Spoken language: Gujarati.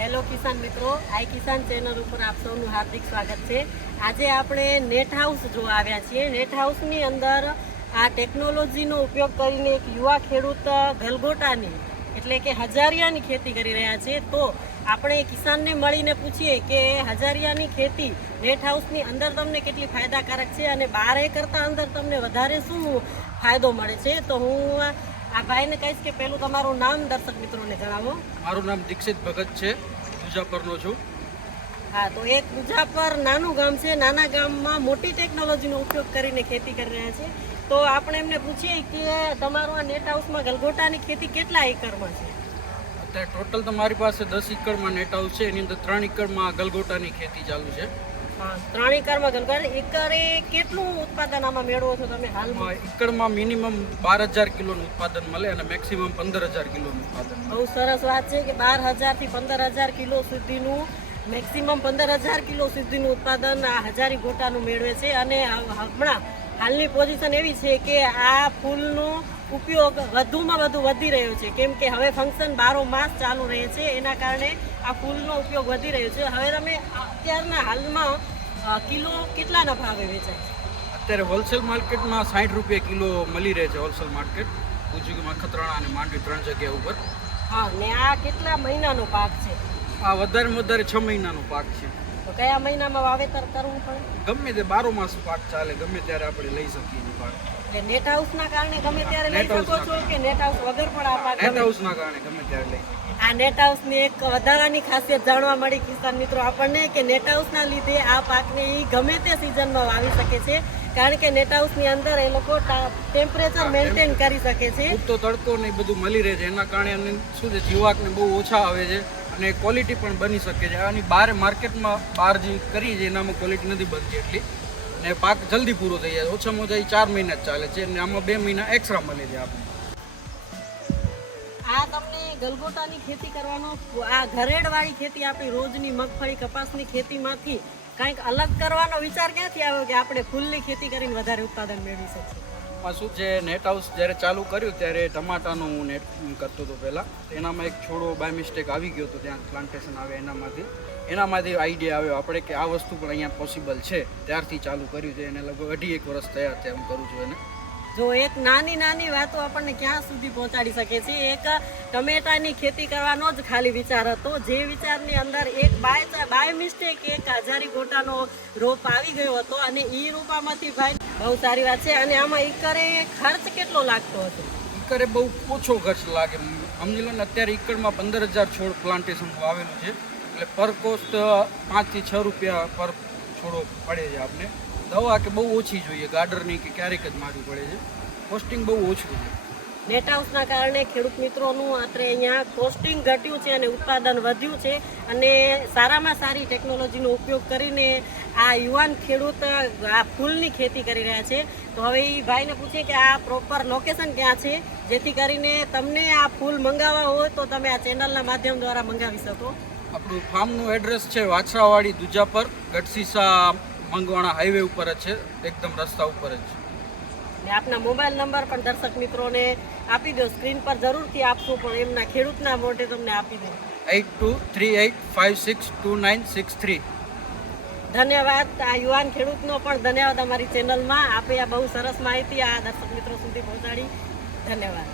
હેલો કિસાન મિત્રો, આઈ કિસાન ચેનલ ઉપર આપ સૌનું હાર્દિક સ્વાગત છે. આજે આપણે નેટ હાઉસ જોવા આવ્યા છીએ. નેટ હાઉસની અંદર આ ટેકનોલોજીનો ઉપયોગ કરીને એક યુવા ખેડૂત ગલગોટાની, એટલે કે હજારિયાની ખેતી કરી રહ્યા છે. તો આપણે કિસાનને મળીને પૂછીએ કે હજારિયાની ખેતી નેટ હાઉસની અંદર તમને કેટલી ફાયદાકારક છે અને બારે કરતાં અંદર તમને વધારે શું ફાયદો મળે છે? તો હું આ ભાઈને કહીશ કે પહેલું તમારું નામ દર્શક મિત્રોને જણાવો. મારું નામ દીક્ષિત ભગત છે. મુઝાફરનો છું. હા તો એક મુજાફર નાનું ગામ છે. નાના ગામમાં મોટી ટેકનોલોજીનો ઉપયોગ કરીને ખેતી કરી રહ્યા છે. તો આપણે એમને પૂછીએ કે તમારું આ નેટ હાઉસમાં ગલગોટાની ખેતી કેટલા એકરમાં છે? અત્યારે ટોટલ તો મારી પાસે દસ એકરમાં નેટ હાઉસ છે. એની અંદર ત્રણ એકરમાં ગલગોટાની ખેતી ચાલુ છે. ત્રણ એકરમાં ગલગોટા એકરે કેટલું ઉત્પાદન આમાં મેળવો છો તમે હાલમાં? એકરમાં મિનિમમ બાર હજાર કિલોનું ઉત્પાદન મળે અને મેક્સિમમ પંદર હજાર કિલોનું ઉત્પાદન બહુ સરસ વાત છે કે બાર હજારથી પંદર હજાર કિલો સુધીનું મેક્સિમમ પંદર હજાર કિલો સુધીનું ઉત્પાદન આ હજારી ગોટાનું મેળવે છે. અને હમણાં હાલની પોઝિશન એવી છે કે આ ફૂલનો ઉપયોગ વધુમાં વધુ વધી રહ્યો છે. કેમ કે હવે ફંક્શન બારો માસ ચાલુ રહે છે. એના કારણે આ ફૂલનો ઉપયોગ વધી રહ્યો છે. હવે તમે અત્યારના હાલમાં કિલો કેટલાના ભાવે વેચાય? છે અત્યારે હોલસેલ માર્કેટમાં સાઠ રૂપિયા કિલો મળી રહે છે હોલસેલ માર્કેટ ભુજમાં ખતરાણા અને માંડવી ત્રણ જગ્યા ઉપર. હા ને આ કેટલા મહિનાનો પાક છે? આ વધારેમાં વધારે છ મહિનાનો પાક છે. તો કયા મહિનામાં વાવેતર કરવું પડે? ગમે તે બારો માસ પાક ચાલે ગમે ત્યારે આપણે લઈ શકીએ પાક. એટલે નેટ હાઉસ ના કારણે ગમે ત્યારે લઈ શકો છો કે નેટ હાઉસ વગર પણ આ પાક નેટ હાઉસ હાઉસના કારણે ગમે ત્યારે લઈ આ નેટ હાઉસની એક વધારાની ખાસિયત જાણવા મળી કિસાન મિત્રો આપણને કે નેટ હાઉસ ના લીધે આ પાકને એ ગમે તે સિઝનમાં વાવી શકે છે. કારણ કે નેટ હાઉસની અંદર એ લોકો ટેમ્પરેચર મેન્ટેન કરી શકે છે. તો તડકો ને બધું મળી રહે છે. એના કારણે શું છે જીવાકને બહુ ઓછા આવે છે. અને ક્વોલિટી પણ બની શકે છે. આની બહાર માર્કેટમાં બહાર જે કરી છે, એનામાં ક્વોલિટી નથી બનતી એટલી. ને પાક જલ્દી પૂરો થઈ જાય. ઓછામાં ઓછા એ ચાર મહિના જ ચાલે છે. અને આમાં બે મહિના એક્સ્ટ્રા મળે છે આપણે. આ તમને ગલગોટાની ખેતી કરવાનો આ ઘરેડવાળી ખેતી આપણી રોજની મગફળી કપાસની ખેતીમાંથી કંઈક અલગ કરવાનો વિચાર ક્યાંથી આવ્યો કે આપણે ફૂલની ખેતી કરીને વધારે ઉત્પાદન મેળવી શકીએ? આમાં શું છે નેટ હાઉસ જ્યારે ચાલુ કર્યું ત્યારે ટમાટાનું હું નેટ કરતો હતો પહેલાં. એનામાં એક છોડો બાય મિસ્ટેક આવી ગયો હતો ત્યાં પ્લાન્ટેશન આવે એનામાંથી. એનામાંથી આઈડિયા આવ્યો આપણે કે આ વસ્તુ પણ અહીંયા પોસિબલ છે. ત્યારથી ચાલુ કર્યું છે, એને લગભગ અઢી એક વર્ષ થયા છે, હું કરું છું એને. જો એક નાની નાની વાતો આપણને ક્યાં સુધી પહોંચાડી શકે છે? એક ટમેટાની ખેતી કરવાનો જ ખાલી વિચાર હતો. જે વિચારની અંદર એક બાય બાય મિસ્ટેક એક હજારી ગોટાનો રોપ આવી ગયો હતો અને એ રોપામાંથી ભાઈ બહુ સારી વાત છે. અને આમાં એકરે ખર્ચ કેટલો લાગતો હતો? એકરે બહુ ઓછો ખર્ચ લાગે. સમજી લો ને, અત્યારે એકરમાં પંદર હજાર છોડ પ્લાન્ટેશન આવેલું છે. એટલે પર કોસ્ટ પાંચથી છ રૂપિયા પર છોડો પડે છે આપણે દવા કે બહુ ઓછી જોઈએ ગાર્ડરની કે ક્યારેક જ મારવી પડે છે. કોસ્ટિંગ બહુ ઓછું છે. નેટ હાઉસના કારણે ખેડૂત મિત્રોનું અત્રે અહીંયા કોસ્ટિંગ ઘટ્યું છે અને ઉત્પાદન વધ્યું છે અને સારામાં સારી ટેકનોલોજીનો ઉપયોગ કરીને આ યુવાન ખેડૂત આ ફૂલની ખેતી કરી રહ્યા છે. તો હવે એ ભાઈને પૂછીએ કે આ પ્રોપર લોકેશન ક્યાં છે? જેથી કરીને તમને આ ફૂલ મંગાવવા હોય તો તમે આ ચેનલના માધ્યમ દ્વારા મંગાવી શકો. આપણું ફાર્મનું એડ્રેસ છે વાછરાવાડી દુજાપર ગઢસીસા મંગવાણા હાઈવે ઉપર જ છે. એકદમ રસ્તા ઉપર જ છે. ને આપના મોબાઈલ નંબર પણ દર્શક મિત્રોને આપી દો. સ્ક્રીન પર જરૂરથી આપશું પણ એમના ખેડૂતના મોઢે તમને આપી દો eight two three eight five six two nine six three ધન્યવાદ. આ યુવાન ખેડૂતનો પણ ધન્યવાદ અમારી ચેનલમાં. આપે આ બહુ સરસ માહિતી આ દર્શક મિત્રો સુધી પહોંચાડી. ધન્યવાદ.